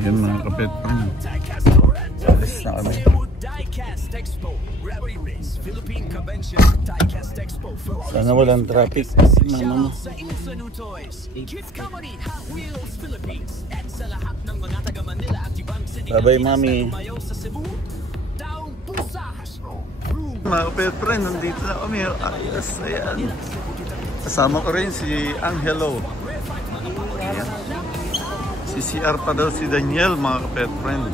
Ayan mga kapet pa. Alis na kami. Sana walang traffic. Mama mo. Bye-bye, mami. Mga kapet pa rin, nandito na kami. Ayos, ayan. Kasama ko rin si Angelo. Ayan. CCR pa daw si Daniel, mga kapet friend.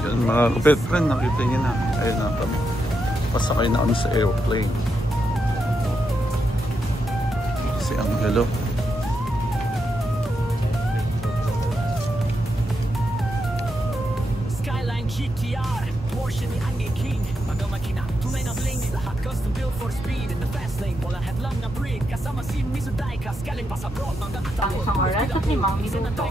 Yan mga kapet friend, nakita niyo na. Ayun na kami. Pasakay na kami sa airplane. Si Angelo. Skyline GTR, Porsche ni Angie King. Makina, tunay na bling, lahat custom built for speed in the fast lane. Wala headlamp na breed, kasama si Miso Daikas. Galing pa sa broad, mga ang isang oras at 5 minuto.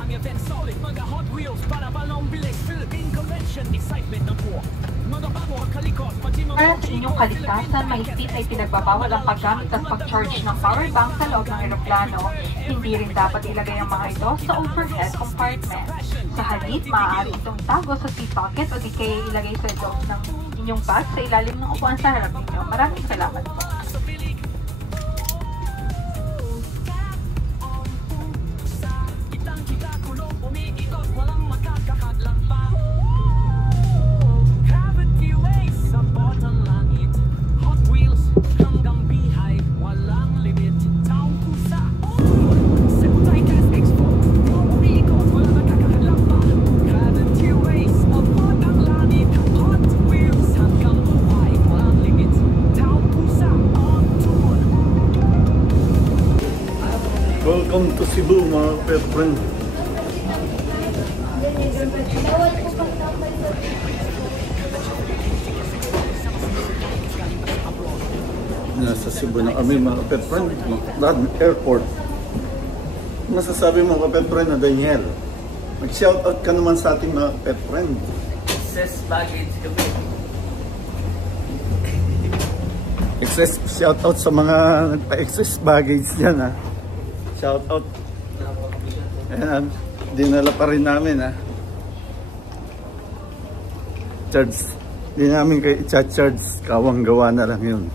Ang event solid, mga Hot Wheels, para balong bilis. Philippine Convention, excitement ng buwan. Mga bago ang kalikot, Para sa inyong kaligtasan, mahigpit ay pinagbabawal ang paggamit at pag-charge ng power bank sa loob ng eroplano. Hindi rin dapat ilagay ang mga ito sa overhead compartment. Sa halip, maaari itong itago sa seat pocket o di kaya ilagay sa loob ng inyong bag sa ilalim ng upuan sa harap ninyo. Maraming salamat po. Welcome to Cebu, mga kapet friend. Nasa Cebu na kami, mga kapet friend. Airport. Masasabi mo, kapet friend, na Daniel, mag-shoutout ka naman sa ating mga kapet friend. Excess baggage kami. Excess shoutout sa mga nagpa-excess baggage dyan, ha. Shoutout. Ayan, dinala pa rin namin, ha. Charge. Di namin kayo i-charge. Kawang gawa na lang yun.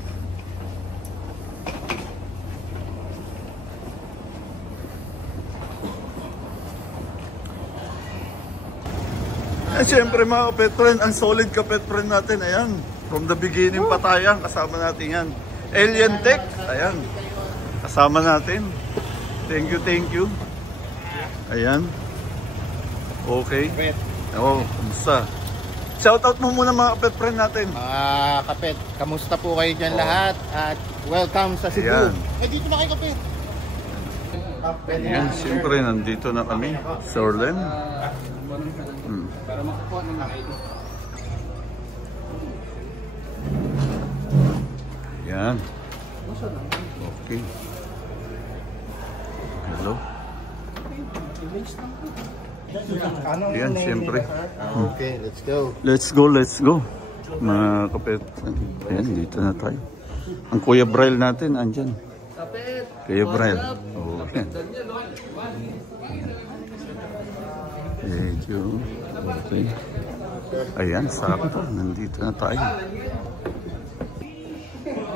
Siyempre mga kapet friend, ang solid kapet friend natin, ayan. From the beginning pa tayo, kasama natin yan. Alien Tech, ayan. Kasama natin. Thank you, thank you. Ayan. Okay. Oo, kumusta? Shoutout mo muna mga kapet friend natin. Kapet, kamusta po kayo dyan lahat? At welcome sa Cebu. Ayan. Dito na kayo kapet. Ayan, siyempre nandito na kami sa Orlen. Para makakuha ng ID. Ayan. Okay. Hello. Ayan, siyempre. Okay, let's go. Let's go, let's go. Mga kapet. Ayan, dito na tayo. Ang Kuya Braille natin, andyan. Kuya Braille. Oh, ayan. Medyo. Okay. Ayan, sakto. Nandito na tayo.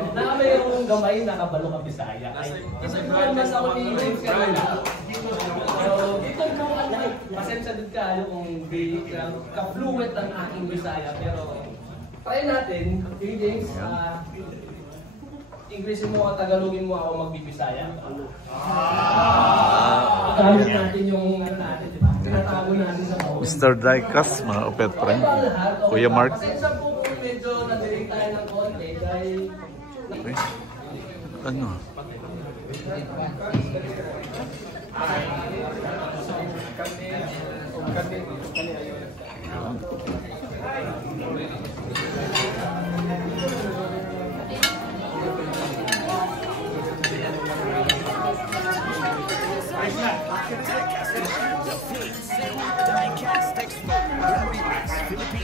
Nakama yung gamay na kabalo ka Bisaya. Kasi mas ako ni So, dito ko pasensya din kayo kung ka-fluent ang aking Bisaya. Pero, try natin. James, Inglesin mo at Tagalogin mo ako magbibisaya. Gamit natin yung natin, di ba? Tinatago natin sa bawang. Mr. Daikas, mga kapet friend. Kuya Mark. Pasensya po kung medyo nadiring tayo ng konti dahil... Okay. Ano?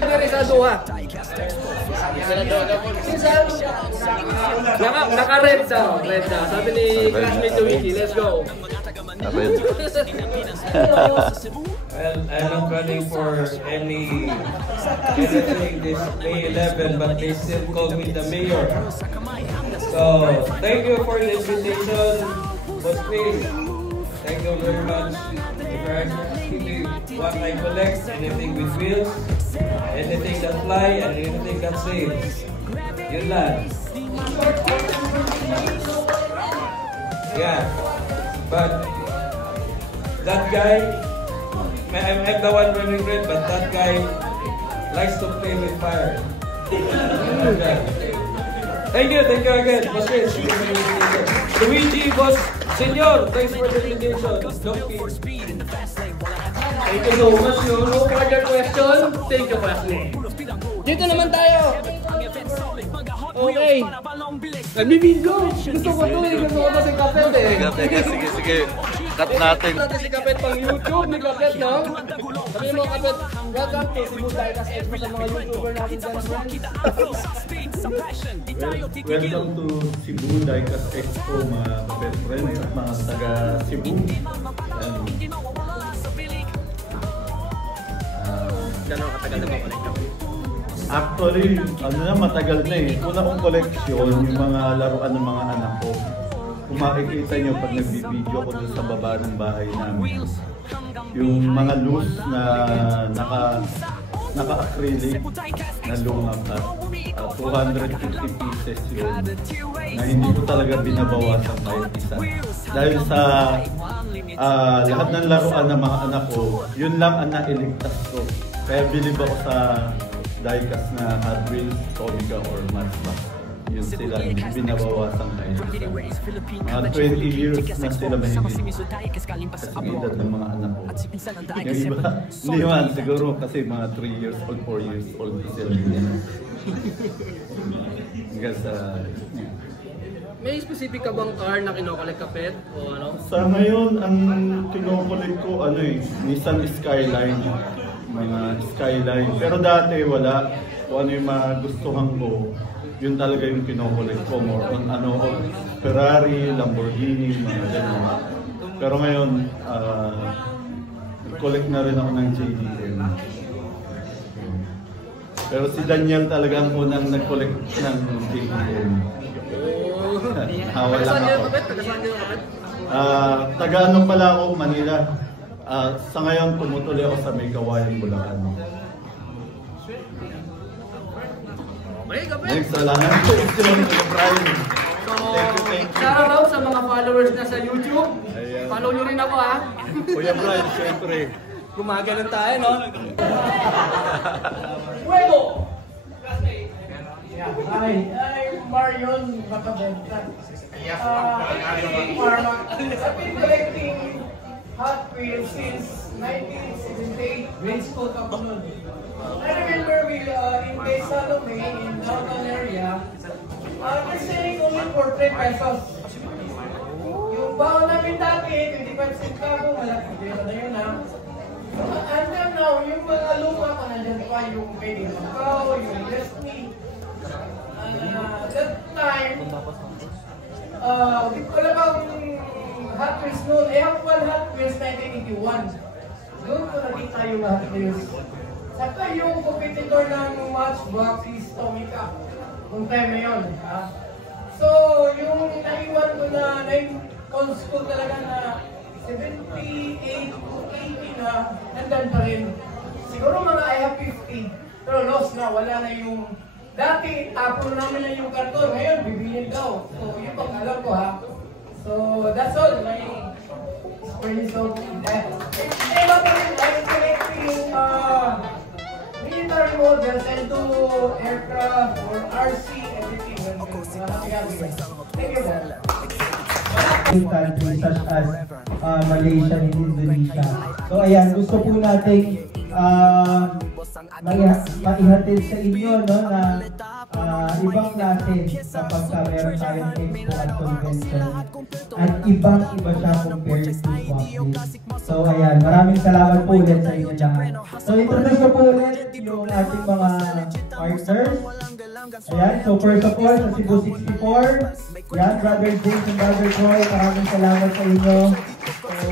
Amerikado ha. Naka-red siya. Red siya. Sabi ni classmate Wiki, let's go. Red. Well, I'm not running for anything this May 11, but they still call me the mayor. So, thank you for the invitation, Boss Chris. Thank you very much. If you're asking what I collect, anything with wheels, anything that fly, and anything that sails. Yun lang. Yeah. But, that guy, I'm the one wearing red, but that guy likes to play with fire. Thank you again, Boss Chris. Luigi, Boss Senor, thanks for the invitation. Thank you so much. No further question. Thank you, classmate. Dito naman tayo. Okay. Nagbibidyo. Gusto ko to eh. Gusto ko to si Kapet eh. Sige. Cut natin. Natin si Kapet pang YouTube ni Kapet, no? Sabi mo, Kapet, welcome to Cebu Diecast Expo sa mga YouTuber natin dyan. Welcome to Cebu Diecast Expo, mga best friends at mga taga Cebu. Gano'ng katagal na ba-connect ako? Actually, matagal na eh. Una kong collection, yung mga laruan ng mga anak ko. Kung makikita nyo pag nagbibideo ko dun sa baba ng bahay namin, yung mga loose na naka-acrylic na lumang at 250 pieces yun na hindi ko talaga binabawasan kahit isa. Dahil sa lahat ng laruan ng mga anak ko, yun lang ang nailigtas ko. Kaya bilib ako sa diecast na Hot Wheels, Comica or Matchbox. Yun sila, hindi binabawasan kahit isa. Mga 20 years na sila mahigit kasi edad ng mga anak ko. Yung iba, hindi man siguro kasi mga 3 years old, 4 years old sila. Hanggang sa... May specific ka bang car na kinokolek Kapet o ano? Sa ngayon, ang kinokolek ko Nissan Skyline. Mga Skyline. Pero dati wala. Kung ano yung magustuhan ko, yun talaga yung kinokolek ko. More on Ferrari, Lamborghini, mga gano'n. Pero ngayon, collect na rin ako ng JDM. Pero si Daniel talaga ang unang nag-collect ng JDM. Wala ako. Taga-ano pala ako, Manila. Sa ngayon, tumutuloy ako sa May Kawayan, Bulacan. Okay, Kapet. Next, salamat po. Thank you. Shout out sa mga followers na sa YouTube. Follow nyo rin ako, ha? Kuya Brian, syempre. Gumagalan tayo, no? Fuego! Hi, I'm Marion Macabenta. I've been collecting Hot Wheels since 1978. Grade school ka po nun. I remember in Bay Salome, in downtown area, they're selling only for 3 pesos. Yung baon namin dati, 25 centavo, malaki pera na yun ha. Until now, yung mga luma ko nandyan pa, yung Baby Macau, yung Destiny. That time, wala bang Hot Wheels noon. I have one Hot Wheels 1981. Doon ko nakita yung Hot Wheels. Saka yung competitor ng Matchbox is Tomica. Kung time na yun. So, yung naiwan ko na old school talaga na 78 to 80 na nandan pa rin. Siguro mga I have 50. Pero lost na, wala na yung... Dati, tapon namin na yung karton. Ngayon, bibilin daw. So, yun pang alam ko ha. So, that's all. My experience of that. Iba pa rin, I'm collecting military models and to aircraft or RC, everything. Thank you, Dad. Countries such as Malaysia and Indonesia. So ayan, gusto po nating maihatid sa inyo no, na ibang klase kapag meron tayong expo at convention at ibang-iba siya compared to Swapmeet. So ayan, maraming salamat po ulit sa inyo lahat. So introduce ko po ulit yung ating mga partners. Ayan, so first of all, sa Cebu 64, yan, Brother James and Brother Troy, maraming salamat sa inyo. So,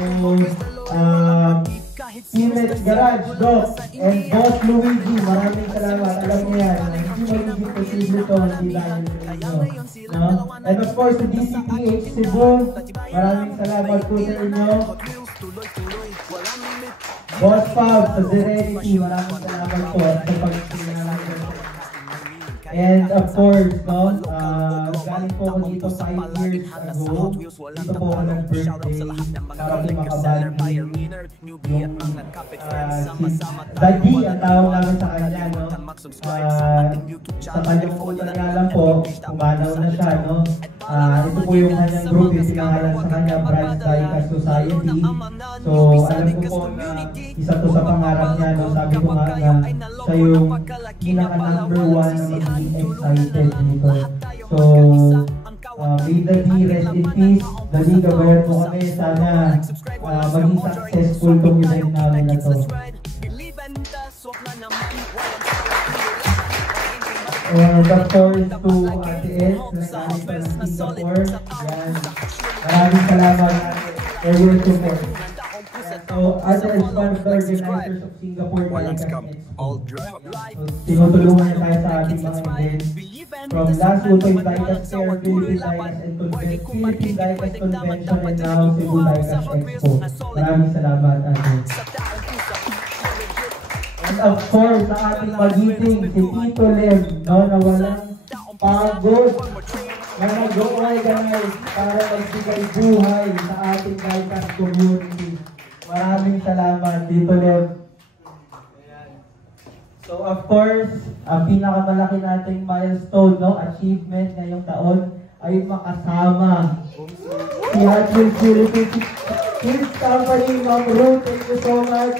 Teammate Garage, Doc, and Boss Luigi, maraming salamat. Alam niyo yan, hindi magiging posible ito, hindi dahil sa inyo. No? And of course, sa DCPH Cebu, maraming salamat po sa inyo. Boss Fab, sa Serenity, maraming salamat po sa pagpinalaman. And of course, no, galing po ako dito 5 years ago. Dito po ako nag-birthday para po makabalik yung Daddy, ang tawag namin sa kanya, no? Sa kanyang pumunta nga lang po, umanaw na siya, no? Ito po yung kanyang group, yung pinangalan sa kanya, Bright Diecast Society. So, alam ko po na isa to sa pangarap niya, no? Sabi ko nga na siya yung pinaka-number 1 na magiging excited dito. So, may Daddy, rest in peace. Daddy, gabayan mo kami. Sana maging successful itong event namin na to. And of course, to Ate S, nag-alit pa ng Singapore. Yan. Maraming salamat for your support. So, Ate S, one of the organizers of Singapore Diecast Expo. Tinutulungan niya tayo sa ating mga events. From last Utoy Diecast Fair, Philippine Diecast Convention, and now Cebu Diecast Expo. Maraming salamat, Ate. And of course, sa ating magiting, si Tito Lem, no, na walang pagod na nag-organize para magbigay buhay sa ating diecast community. Maraming salamat, Tito Lem. So of course, ang pinakamalaki nating milestone, no, achievement ngayong taon ay makasama si Hot Wheels Philippines Company, Ma'am Ruth. Thank you so much.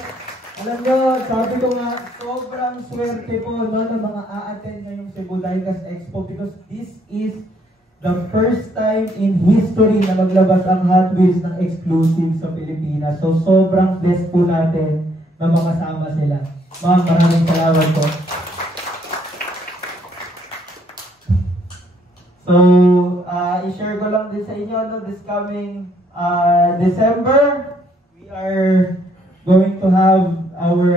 Alam nyo, sabi ko nga, sobrang swerte po, no, na mga a-attend ngayong Cebu Diecast Expo because this is the first time in history na maglabas ang Hot Wheels ng exclusive sa Pilipinas. So sobrang blessed po natin na makasama sila. Ma'am, maraming salamat po. So, i-share ko lang din sa inyo, no, this coming December, we are going to have our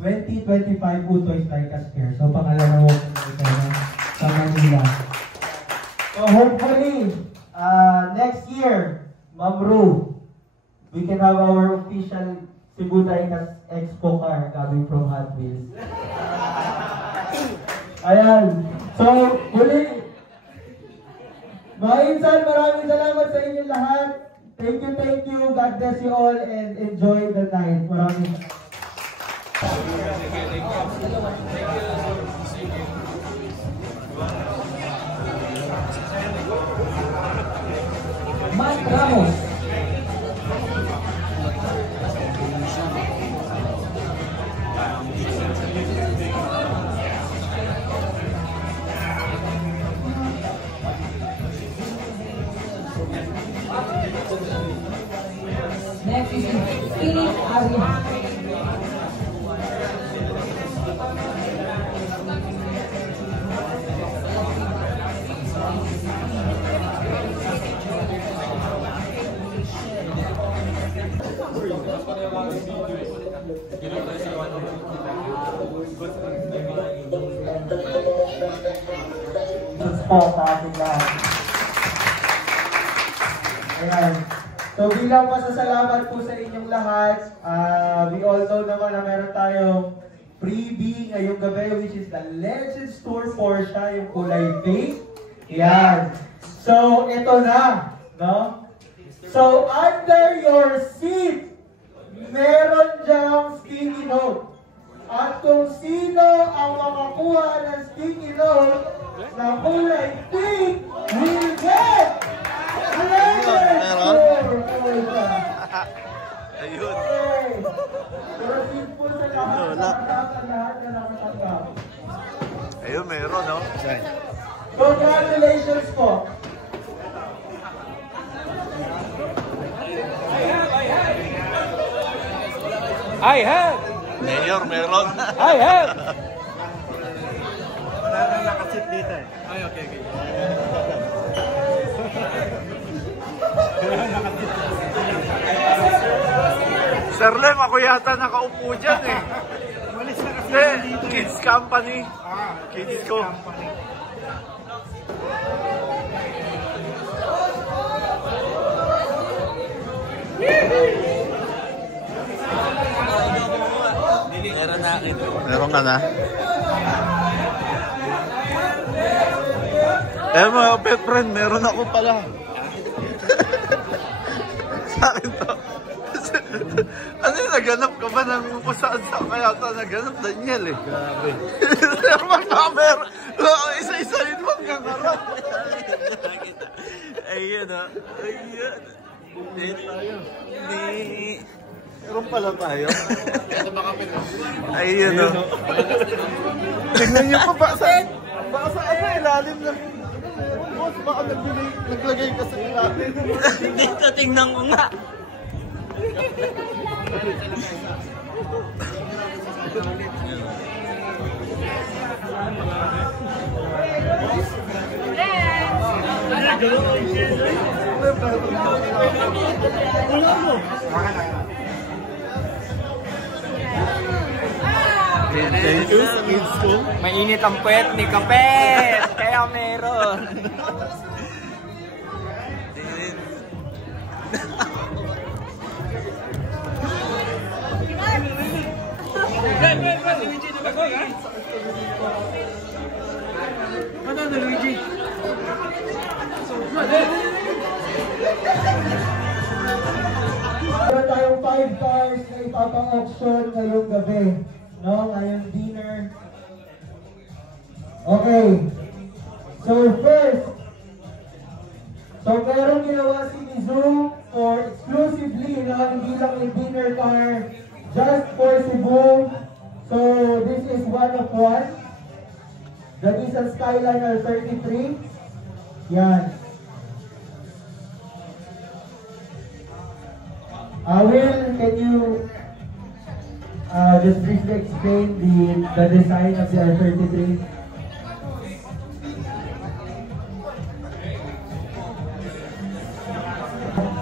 2025 Utoy Diecast Fair. So, pangalawa po ito sa Manila. So, hopefully, next year, Ma'am Ru, we can have our official Cebu Diecast Expo car coming from Hot Wheels. Ayan. So, huli. Mga insan, maraming salamat sa inyo lahat. Thank you. God bless you all and enjoy the night. Maraming Matt Ramos. Next is Philip Arias. po sa ating lahat. Ayan. So bilang pasasalamat po sa inyong lahat, we all know naman na meron tayong freebie ngayong gabi, which is the Legends Tour Porsche, yung kulay pink. Ayan. So ito na, no? So under your seat, meron dyang sticky note. At kung sino ang makakuha ng sticky note na kulay pink, will get Legends Tour Porsche. Ayun. Proceed po sa lahat na nakatanggap. Ayun, meron, no? Congratulations po. I have! Mayor, meron. I have! Meron nakasit dito eh. Ay, okay. Sir Lem, ako yata nakaupo dyan eh. Malis na kasi Hindi, dito eh. Kids Company. Ah, Kids ko. Company. Meron ka na? Eh mga pet friend, meron ako pala. Sa akin to. Ano yung naganap ka ba ng kung saan kaya ito naganap? Daniel eh. Grabe. Pero mag-camera. Isa-isahin mo ang kakarap. Ayan ah. Ayan. Hindi tayo. Hindi. Meron pala tayo. Ayun o. Tignan nyo pa ba sa ilalim ng... Boss, baka naglagay ka sa ilalim. Dito, tingnan ko nga. Thank you sa kids ko. Mainit ang puwet ni Kapet, kaya meron. Meron tayong 5 cars na ipapang-auction ngayong gabi. No, ngayong dinner. Okay. So first, meron ginawa si Mizu for exclusively, no, hindi lang yung dinner car, just for Cebu. So this is one of one. The Nissan Skyliner 33. Yan. Will, can you just briefly explain the design of the R33?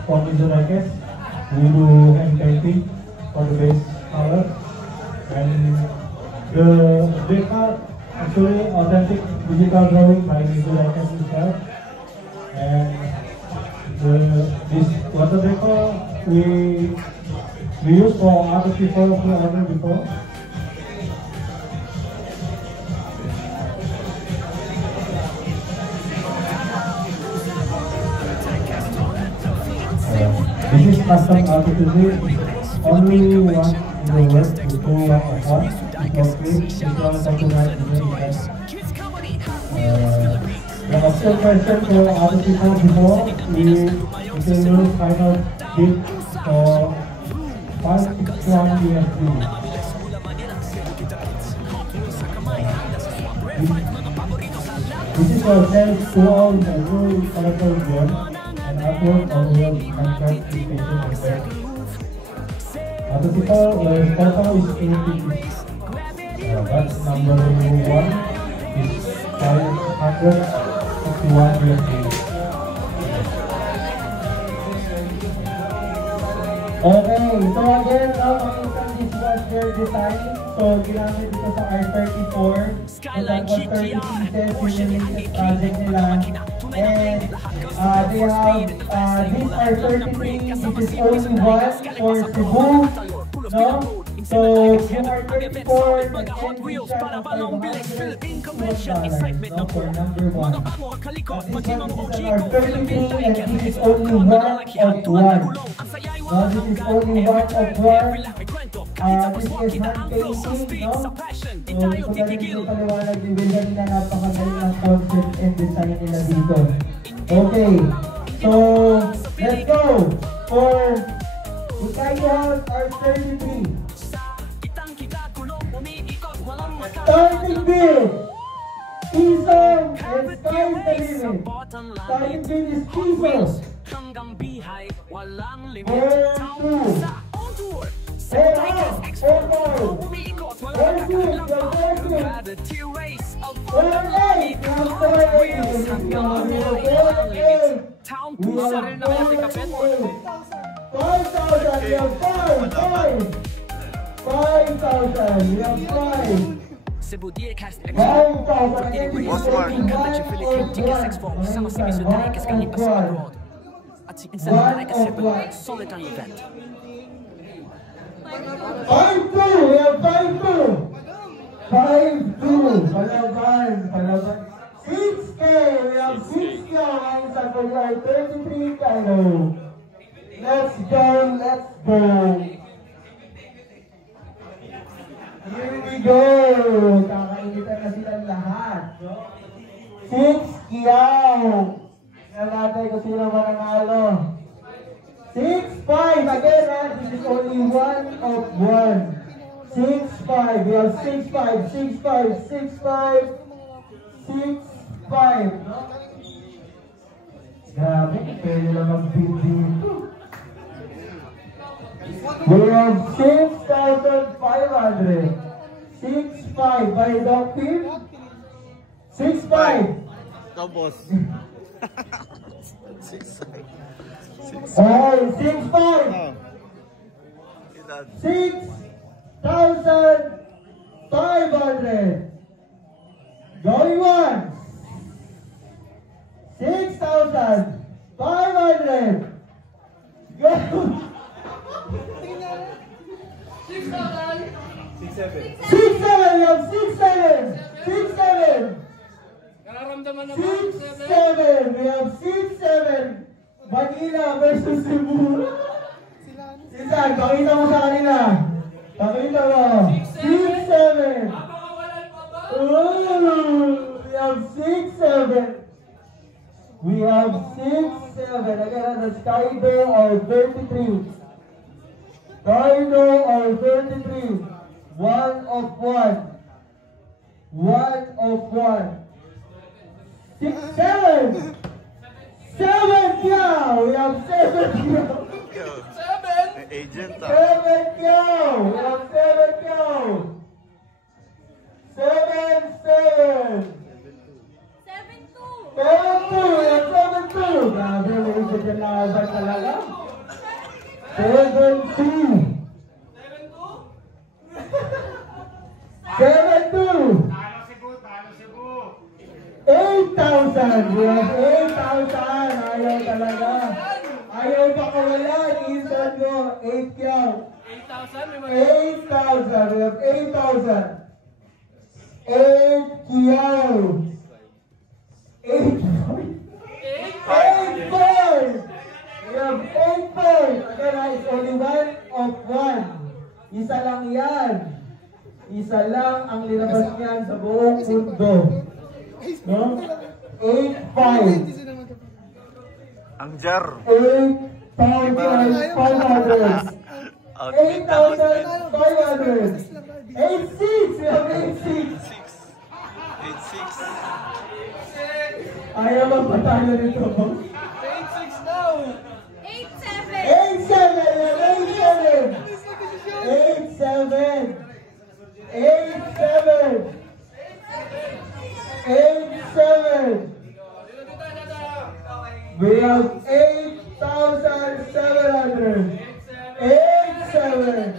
For the rackets, we do M20 for the base power, and they are actually authentic digital drawing by the rackets itself. And this water decor we use for other people who order before. This is custom artificial. Only one in the world to do one of one. It's because copyright is the option version for other people before we will final bid for 561 USD. This is our sales to all the new collector game and upload on your contract application effect. Other people, the total is 80 pieces. That's number 1 is 561 USD. Okay, so again, makikita this was their design. So, ginamit ito sa R34. And then, 30 pieces yung latest project nila. And they have this R33, this is only one for Cebu. No? So, yung R34, nag-entry siya ng $500 no? For number 1. But this one is an R33 and this is only one of one. No, this is only one of one. This is hand painting, no? So, ito na rin yung paliwanag ni William na napakagaling ng concept and design nila dito. Okay, so let's go for Ikaiya R33. Starting bid! Isang and sky's the limit. Starting bid is pesos. 4, 2. Hold on, hold on. Very good, very good. Town pusa rin naman yung Kapet. 5,000, we have 5,000, we have 5. Cebu Diacast 5,000, Boss Mark. sama si Miso Diacast kalipas sa abroad. At si Insan Diacast Cebu, solid ang event. 5-2, we have 5-2. 5-2, Palaban. 6K, we have 6K ang Sakuya, 33 Cairo. Let's go. Here we go. Kakainitan na silang lahat. 6 Kiyaw. Tingnan natin kung sino mananalo. 6-5. Again, this is only one of one. 6-5. We have 6-5. 6-5. 6-5. 6-5. Grabe, pwede lang mag-beat dito. We have 6,500. 6-5 by Doc Pim. 6-5. Ikaw, boss. 6-5. Oh, 6-5. 6,500. Going once. 6,500. Go. 6-7. 6-7. We have 6-7. 6-7. Nararamdaman naman 6-7. We have 6-7. Manila versus Cebu. Sisan, pakita mo sa kanila. Pakita mo. 6-7. We have 6-7. We have 6-7. Again, the Skydo or 33. Skydo or 33. 1 of 1. 1 of 1. 6-7. 7 Kiao. We have 7 Kiao. 7? Agent, 7 Kiao. We have 7 Kiao. 7-7. 7-2. We have 7-2. Grabe, may isa dyan na agad talaga. 7-2. 7-2. 8,000. We have 8,000. Ayaw talaga. Ayaw pa kawalan. Isan ko. 8 Kiao. 8,000. We have 8,000. 8 Kiao. 8 points. We have 8 points. Again, it's only 1 of 1. Isa lang yan. Isa lang ang linabas niyan sa buong mundo. No? 8-5. ang jar. 8,500. 8,500. 8-6. We have 8-6. 8-6. Ayaw magpatalo nito. 8-6 daw. 8-7. 8-7. 8-7. 8-7. We have 8,700. 8-7.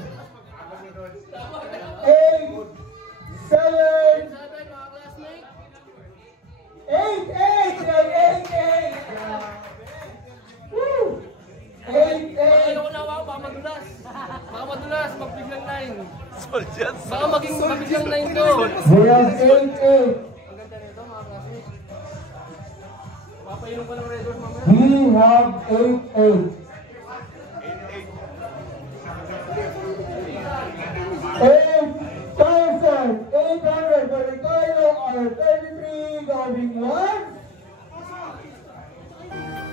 8-7. 8-8. We have 8-8. Woo! 8-8. Baka madulas, magbiglang 9. Soldiers. Baka magbiglang 9 to. We have 8-8. Papainom ko ng Red Horse mamaya. We have 8-8. 8,800 for Ricardo or 33 going once.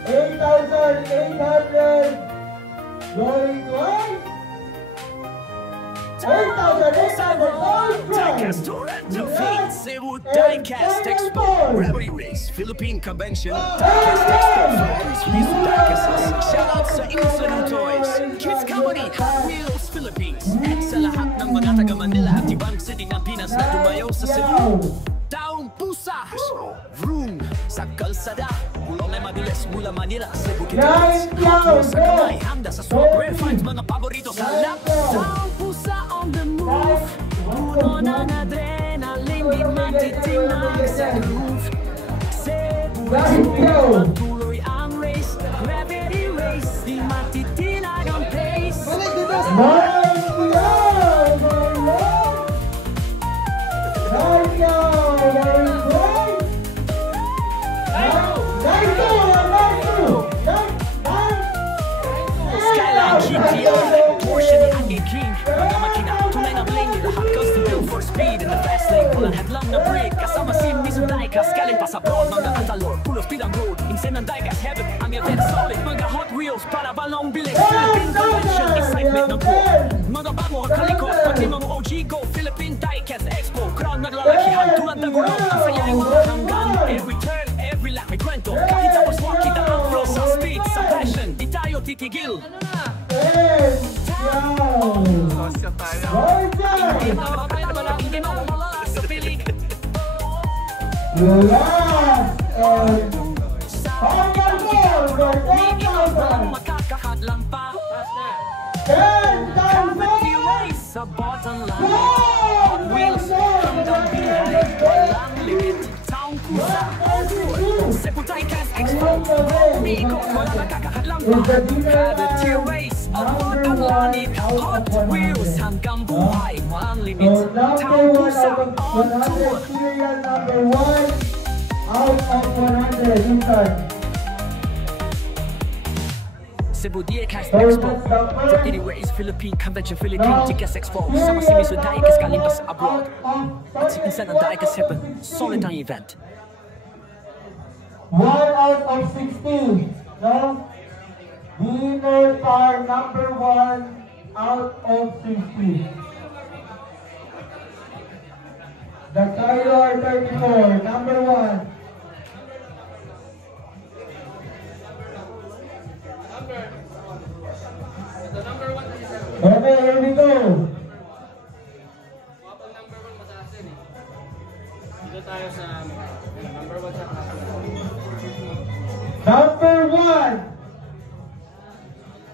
8,800 going once. 8,800 going twice. Cebu Diecast Expo, Gravity Race, Philippine Convention, Diecast Expo, Miso Diecast, shoutouts sa Insan Toys, Kids Company, Hot Wheels Philippines, at sa lahat ng mga taga Manila at ibang city ng Pinas na dumayo sa Cebu. Down pusa. Vroom, sa kalsada, pulong ay mabilis mula Manila sa Bukid. Sa kamay, handa sa swamp, rare finds, mga paborito sa lap. Sound pusa on the move, puno ng adrenaline, di magtitinag sa groove. Cebu, tuloy ang race, gravity race, di magtitinag ang pace. Skyline GTR, Porsche ni Angin King. Mga makina, tunay ng lane, lahat custom built for speed. In the fast lane, walang headlang na break. Kasama si Miss Daikas, galing pa sa broad. Mga katalor, full of speed ang road. Insen ng Daikas, heaven, ang event solid. Mga Hot Wheels, para balong bilis. Philippine Convention, excitement ng goal. Mga bago, kalikot, pati mga OG go. Philippine Daikas Expo, crown naglalakihan. Tulad ng gulong, ang saya ng mga hanggan. Every turn, every lap, may kwento. Kahit tapos mo, kita ang flow sa speed, sa passion. Di tayo titigil. Sosya tayo. Makakahadlang pa. Sa bottom line, Hot Wheels, hanggang bihay, walang limit. Town Pusa, Cebu Daikas Expo, Miko, walang makakahadlang pa. Kada tier race, abot ang langit. Hot Wheels, hanggang buhay, walang limit. Town Pusa, on tour. Number 1 out of 100 inside. Cebu Daikas Expo, 30 race, Philippine Convention, Philippine Daikas Expo. Sama si Miss Daikas galing pa sa abroad. At si Insen ng Daikas Heaven, solid ang event. 1 out of 16. No? Winner are number 1 out of 16. The Kylar 34, number 1. Okay, here we go. Dito tayo sa number 1 sa Number 1.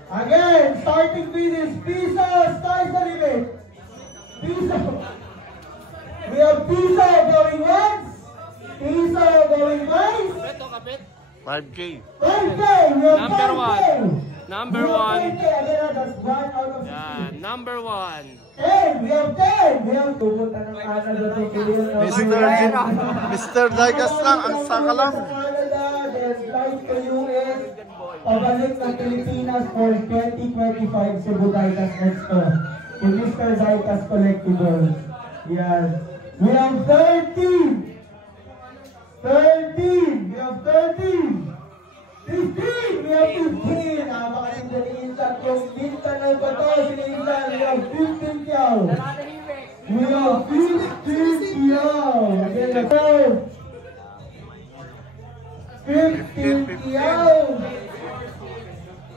Again, starting finish. Piso, sky's the limit. Piso. We have Piso going once. Piso going twice. Kapit o kapit? 5K. 5K. We have Number 5K. Number 1. That's 1 out of 16. Yan, number 1. 10. We have 10. We have pupunta ng Canada to Mr. Daikas lang, ang saka lang. Canada, then flight to US, pabalik ng Pilipinas for 2025 Cebu Daikas Expo. To Mr. Daikas Collectibles. Yes. We have 13. 13. We have 13. 15! We have 15! Napakasinda ni Insan. Yung binta ng bato, si Insan. We have 15 yaw. We have 15 yaw. Again, the first. 15 yaw.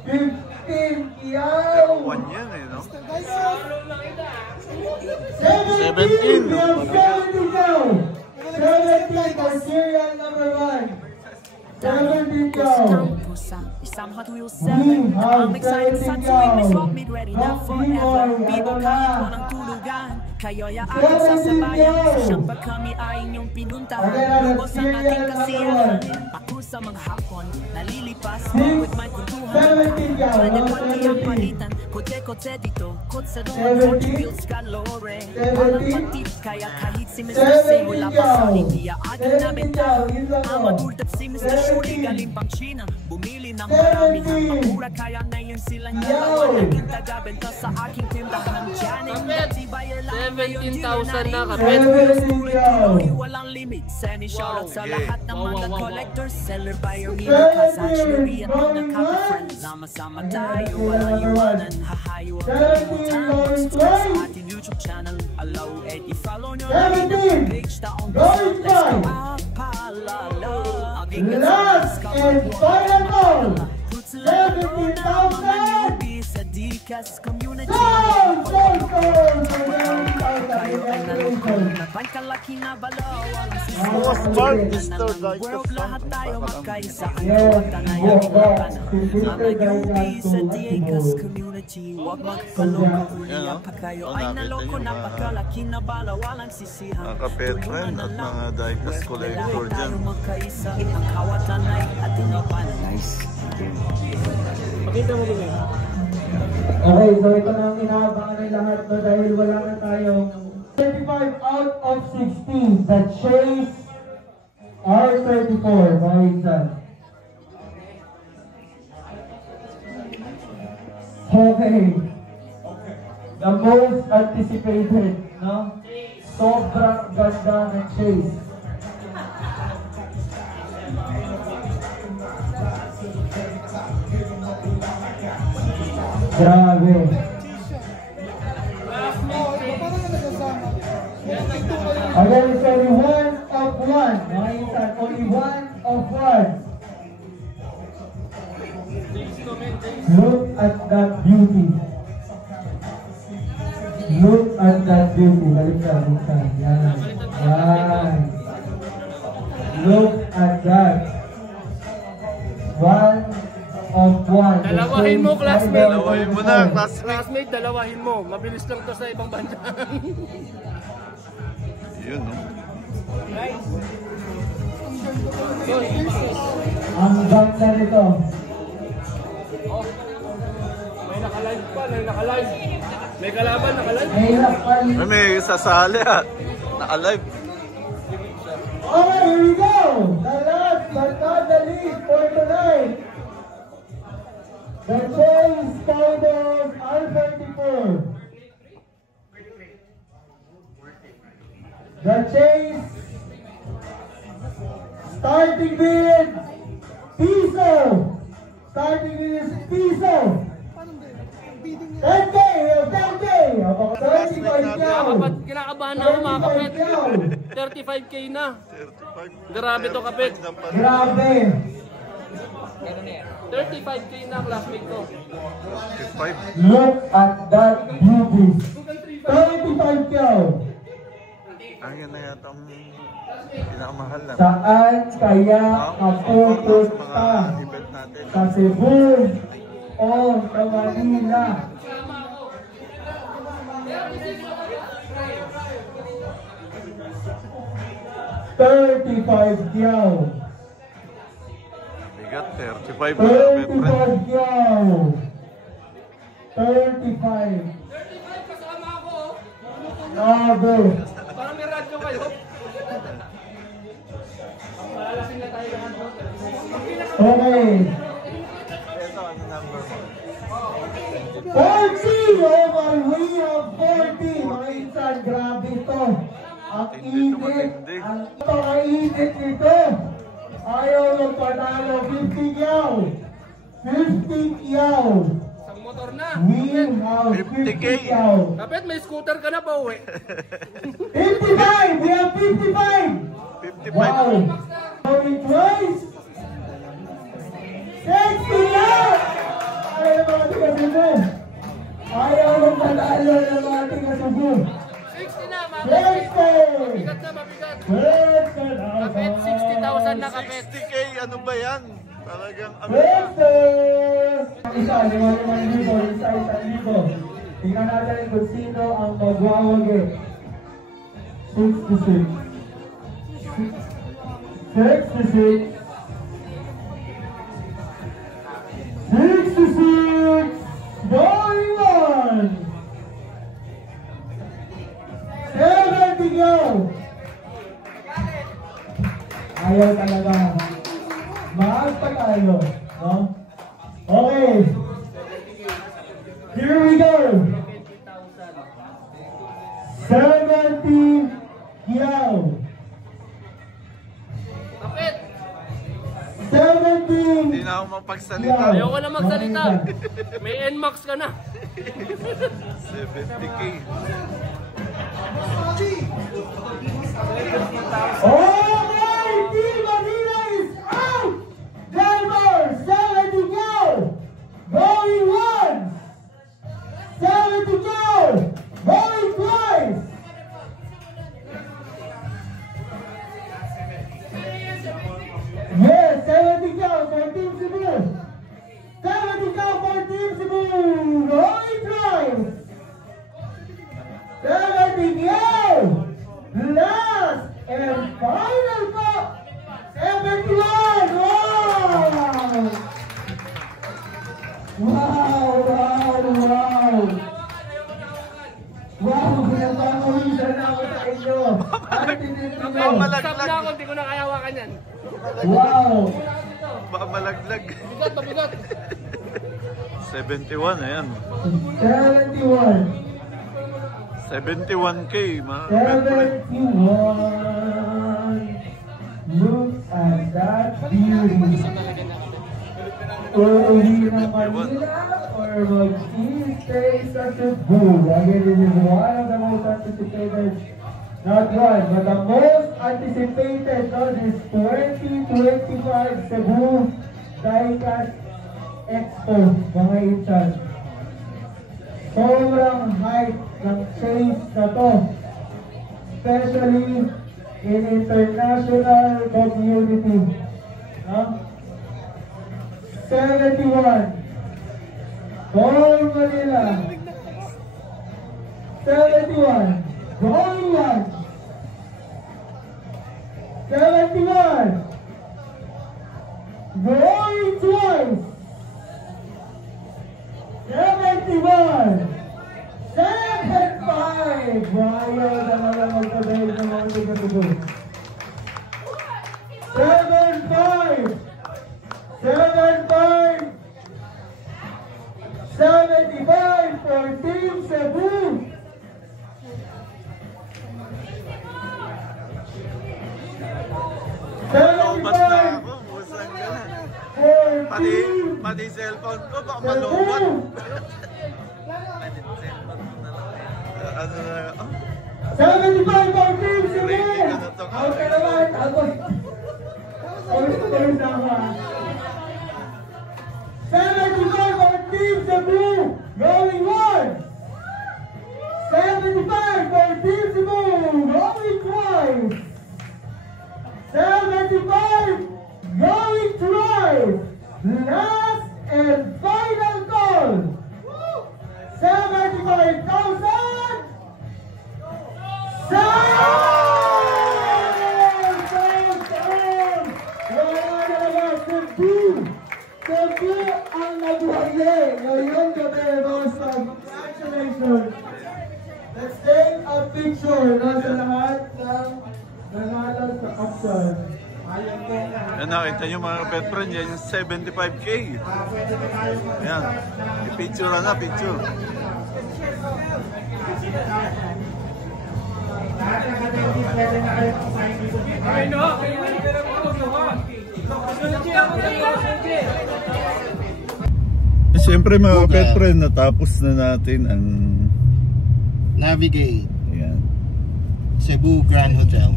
15 yaw. 1 yan eh, no? 17! We have 17 yaw. 17 for serial number 1. 17 yaw. Isang Hot Wheels 7. I'm excited sa tuwing may swap meet, ready na forever. People kahit walang tulugan, kayo'y aking sasabayan. Sa siyang pag kami ay inyong pinuntahan. Lubos ang ating kasiyahan. Ako sa mga hapon, nalilipas with my kuntuhan. Pwede pati ang palitan, kote-kote dito, kotse doon, Hot Wheels galore. Walang patip, kaya kahit si Mr. Sing, wala pa sa India, ating nabenta. Ang madultat si Mr. Shuri, galing pang China. Bumili ng marami ng pagmura, kaya ngayon silang dalawa. Naging tagabenta sa aking tindahan. Janet, dati bayer lang ngayon, 17,000 na kapit. Walang limit. Send shoutout sa lahat ng mga collectors, seller, buyer, mirror, kasachuri at mga kaka-friends. Sama-sama tayo, walang iwanan. Hahayo ang kalimutan. Subscribe sa ating YouTube channel. Allow and i-follow nyo ang ating page. Taong gusto, let's go apalalo. Last and final. 17,000. Sa Daikas community. Go! Kayo ay nalungkot na Pangkalaki na balaw, walang sisi. Boss Mark, Mr. World, lahat tayo magkaisa. Yes, Mga yubi sa Diegas community, huwag magkaloko. Uliyak pa kayo ay naloko, napakalaki na bala, walang sisihan. Mga kapetren at mga diecast collector dyan. Magkaisa, ang kawatan ay ating ipan. Nice. Pakita mo din. Okay, so ito na ang inaabangan ng lahat no, dahil wala na tayong 35 out of 60 sa Chase R34, mga insan. Okay. The most anticipated, no? Sobrang ganda ng Chase. Grabe. Again, it's only one of one. Mga insan, only one of one. Look at that beauty. Look at that beauty. Balik ka, buksan. Yan. Yan. Look at that. One of one. Dalawahin mo, classmate. Dalawahin mo na, classmate. Classmate, dalawahin mo. Mabilis lang to sa ibang banda. Yun, no? Ang ganda nito. May nakalive pa, may nakalive. May kalaban, nakalive. May sasali at naka-live. Okay, here we go. The last but not the least for tonight. The Chase Cowboys R34. The Chase starting bid piso. Starting bid is piso. 10K, 10K. 35 yaw. Kinakabahan na ako mga kapet. 35K na. Grabe to kapet. Grabe. 35K na classmate ko. 55. Look at that beauty. 35 yaw. Ang yan na yata ang pinakamahal na. Saan kaya mapupunta? Event natin. Sa Cebu o sa Manila? $35 yaw. Bigat, 35 na kapetren. 35 yaw. 35. Kasama ako. Grabe. Parang may radyo kayo. Malalasing na tayo lahat. Okay. Ito, ano number mo? 40! Oh my way of 40! Mga insan, grabe ito. Ang init. Ang pakainit nito. Ayaw ng panalo. 50 yaw. 50 yaw. Isang motor na. We have 50K. 50 yaw. Kapet, may scooter ka na pa uwi. 55! We have 55! 55. Wow! Going twice! 60 yaw! Ayaw ng mga tiga-subo. Ayaw ng panalo ng mga tiga-subo. 60 na, mga 60! mabigat na, mabigat. 60! Kapet, 60,000 na kapet. 60K, ano ba yan? Talagang ano? 60! Isa, lima-limang libo, isa-isang libo. Tingnan natin kung sino ang magwawagi. 66. 66. 66! Going on! 70 go! Ayaw talaga. Maag pa tayo. No? Okay. Here we go. 70 yaw. Kapet, 70. Hindi na ako mapagsalita. ayoko na magsalita. May NMAX ka na. 70K. Okay, Team Manila is out. Driver, 70 go. Going once. 70 go. Going twice. 70 go! Last and final po! 71! Wow! Pinapakawisan na ako sa inyo! Stop na ako, hindi ko na kaya hawakan yan. Wow! Baka malaglag. Bigot, mabigot. 71, ayan. 71! 71K, mga kapetren. 71! Look at that beauty! Uuwi na Manila or mag-stay sa Cebu. Again, this is one of the most anticipated, not one, but the most anticipated, this 2025 Cebu Diecast Expo, mga insan. Sobrang hype ng chase na to, especially in international community. 71. Goal Manila. 71. Goal 1. 71. Goal twice. 71. 75. Ayaw talaga magpabalik ng mga tigatubo. 75. 75. 75 for Team Cebu. Lobat na ako. Busang ka na. Pati cellphone ko, baka malubat. Ano na? 75 for Team Cebu. Out ka naman. Tapos. Ulit naman. 75 for Team Cebu. Going once. 75 for Team Cebu. Going twice. 75 going twice. Last and final call. 75,000. Cebu ang nabuhali ngayong gabi, Rosa. Congratulations! Let's take a picture sa lahat ng nanalo sa auction. Yan, nakita nyo mga kapetren, yan yung 75K. Yan, i-picture na, picture. Ay no! Siyempre mga kapetren, natapos na natin ang Navigate yan, Cebu Grand Hotel.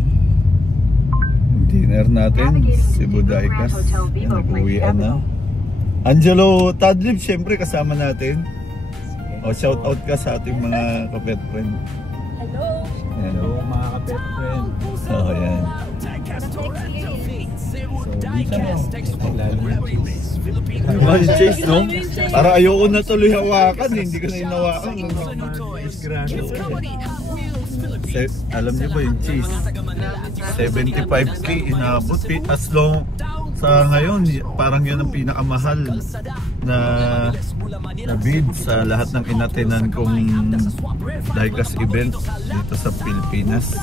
dinner natin, Cebu Diecast. Nag-uwian na. Angelo Tadlib, siyempre kasama natin. O, shout out ka sa ating mga kapetren. Hello mga kapetren. So, yan. Mahal Chase, no? Para ayoko na tuloy hawakan, hindi ka na hinawakan. Alam niyo ba yung Chase? 75K inabot. As long sa ngayon, parang yun ang pinakamahal na bid sa lahat ng inatenan kong diecast event dito sa Pilipinas.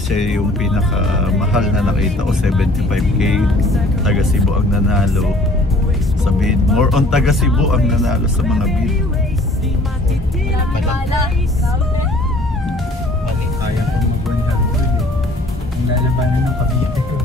Siya yung pinakamahal na nakita ko, 75K. Taga Cebu ang nanalo sa bid. More on taga Cebu ang nanalo sa mga bid. Kaya ko mag-100 eh. Ang lalabanan ng Cavite ko.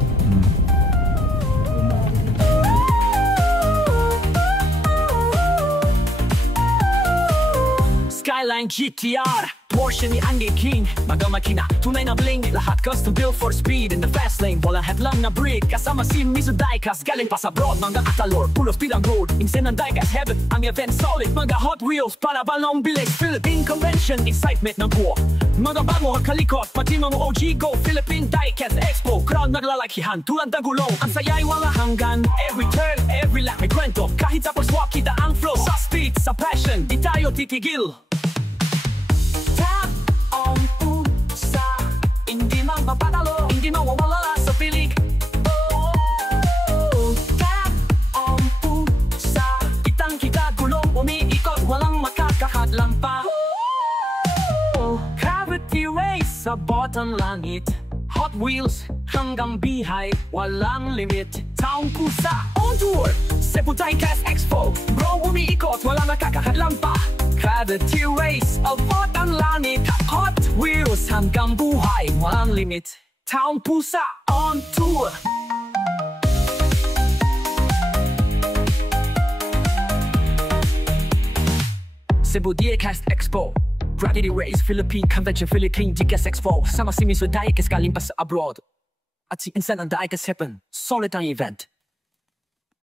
Skyline GTR, Porsche ni Andy King. Mga makina, tunay na bling. Lahat custom built for speed in the fast lane. Walang headlang na break. Kasama si Mizu Diecast, galing pa sa broad. Mga atalor, full of speed ang road. Insen ng Diecast heaven, ang event solid. Mga Hot Wheels, para balong bilis. Philippine Convention, excitement ng buo. Mga bago kalikot, pati mga OG Go Philippine Diecast Expo. Crowd naglalakihan, tulad ng gulong. Ang saya'y wala hanggan. Every turn, every lap may kwento. Kahit sa first walk, kita ang flow. Sa speed, sa passion, di tayo titigil. mapatalo, hindi mawawala sa pilig. Tap on pusa, kitang-kita gulong umiikot, walang makakahadlang pa. Gravity race sa bottom langit, Hot Wheels hanggang bihay, walang limit. Taong Pusa on tour, Cebu Diecast Expo. Bro, umiikot, walang nakakahadlang pa. Gravity race, abot ang langit, Hot Wheels hanggang buhay, walang limit. Taong Pusa on tour. Cebu Diecast Expo, Gravity Race, Philippine Convention, Philippine Diecast Expo. Sama si Miso Diecast galing pa sa abroad. At si Insan ang Diecast Heaven, solid ang event.